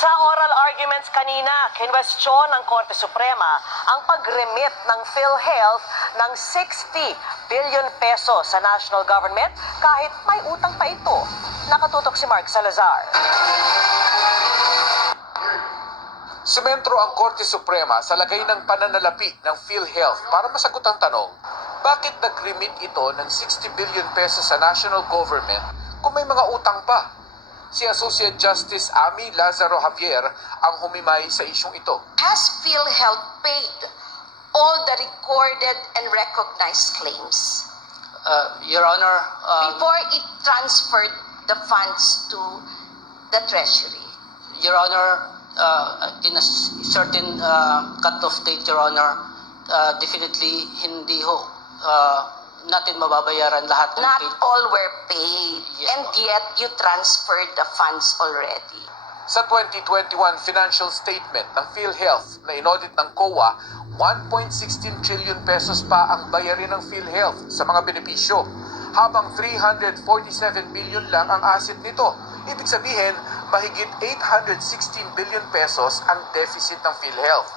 Sa oral arguments kanina, kinwestiyon ng Korte Suprema ang pag-remit ng PhilHealth ng 60 billion pesos sa national government kahit may utang pa ito. Nakatutok si Mark Salazar. Sumentro ang Korte Suprema sa lagay ng pananalapi ng PhilHealth para masagot ang tanong, bakit nag-remit ito ng 60 billion pesos sa national government kung may mga utang pa? Si Associate Justice Amy Lazaro Javier ang humimay sa isyong ito. Has PhilHealth paid all the recorded and recognized claims Your Honor, before it transferred the funds to the Treasury? Your Honor, in a certain cut-off date, Your Honor, definitely hindi ho natin mababayaran lahat ng Not paid. all were paid, Yes, and ma'am. yet you transferred the funds already. Sa 2021 financial statement ng PhilHealth na inaudit ng COA, 1.16 trillion pesos pa ang bayarin ng PhilHealth sa mga benepisyo, habang 347 billion lang ang asset nito. Ibig sabihin, mahigit 816 billion pesos ang deficit ng PhilHealth.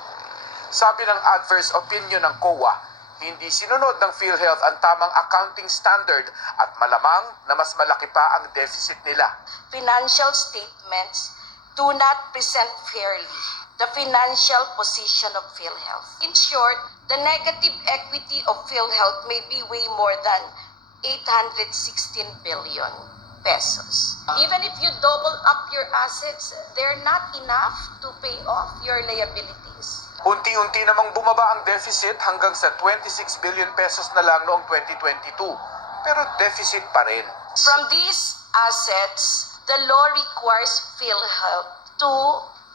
Sabi ng adverse opinion ng COA, hindi sinunod ng PhilHealth ang tamang accounting standard at malamang na mas malaki pa ang deficit nila. Financial statements do not present fairly the financial position of PhilHealth. In short, the negative equity of PhilHealth may be way more than 816 billion pesos. Even if you double up your assets, they're not enough to pay off your liabilities. Unti-unti namang bumaba ang deficit hanggang sa 26 billion pesos na lang noong 2022. Pero deficit pa rin. From these assets, the law requires PhilHealth to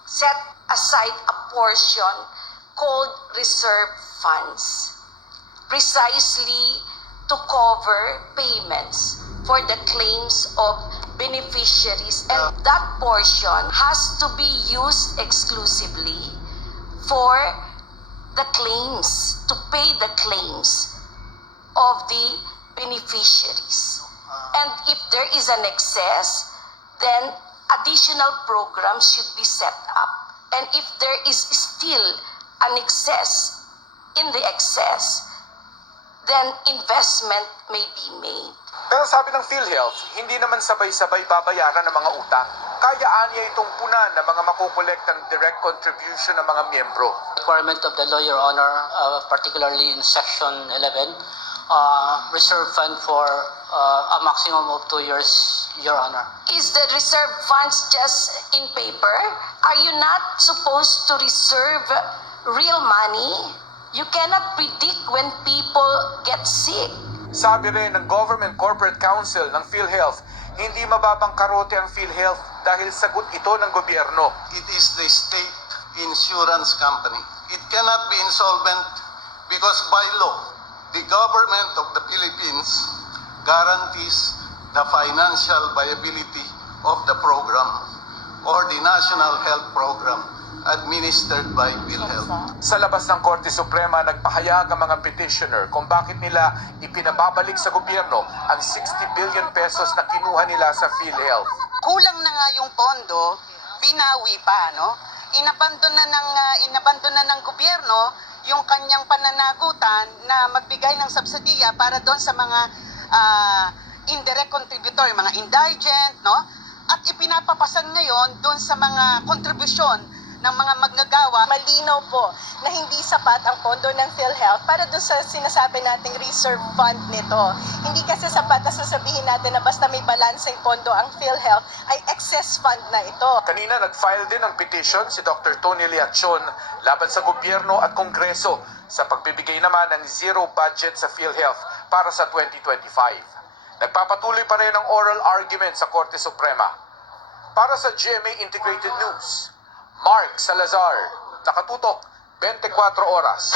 set aside a portion called reserve funds, precisely to cover payments for the claims of beneficiaries. And that portion has to be used exclusively for the claims, to pay the claims of the beneficiaries. And if there is an excess, then additional programs should be set up. And if there is still an excess in the excess, then investment may be made. Pero sabi ng PhilHealth, hindi naman sabay-sabay babayaran ng mga utang. Kayaan niya itong punan ng mga makukolektang direct contribution ng mga miyembro. Requirement of the law, Your Honor, particularly in Section 11, reserve fund for a maximum of 2 years, Your Honor. Is the reserve funds just in paper? Are you not supposed to reserve real money? You cannot predict when people get sick. Sabi rin ng Government Corporate Council ng PhilHealth, hindi mababang karote ang PhilHealth dahil sagot ito ng gobyerno. It is the state insurance company. It cannot be insolvent because by law, the government of the Philippines guarantees the financial viability of the program or the National Health Program administered by PhilHealth. Sa labas ng Korte Suprema, nagpahayag ang mga petitioner kung bakit nila ipinababalik sa gobyerno ang 60 billion pesos na kinuha nila sa PhilHealth. Kulang na nga yung pondo, binawi pa, no? Inabandon na ng gobyerno yung kanyang pananagutan na magbigay ng subsidiya para doon sa mga indirect contributor, mga indigent, no? At ipinapapasan ngayon doon sa mga kontribusyon ng mga magnagawa. Malinaw po na hindi sapat ang pondo ng PhilHealth para doon sa sinasabi nating reserve fund nito. Hindi kasi sapat na sasabihin natin na basta may balanseng pondo ang PhilHealth ay excess fund na ito. Kanina nag-file din ng petition si Dr. Tony Liachon laban sa gobyerno at kongreso sa pagbibigay naman ng zero budget sa PhilHealth para sa 2025. Nagpapatuloy pa rin ang oral argument sa Korte Suprema. Para sa GMA Integrated News, Mark Salazar, nakatutok 24 oras.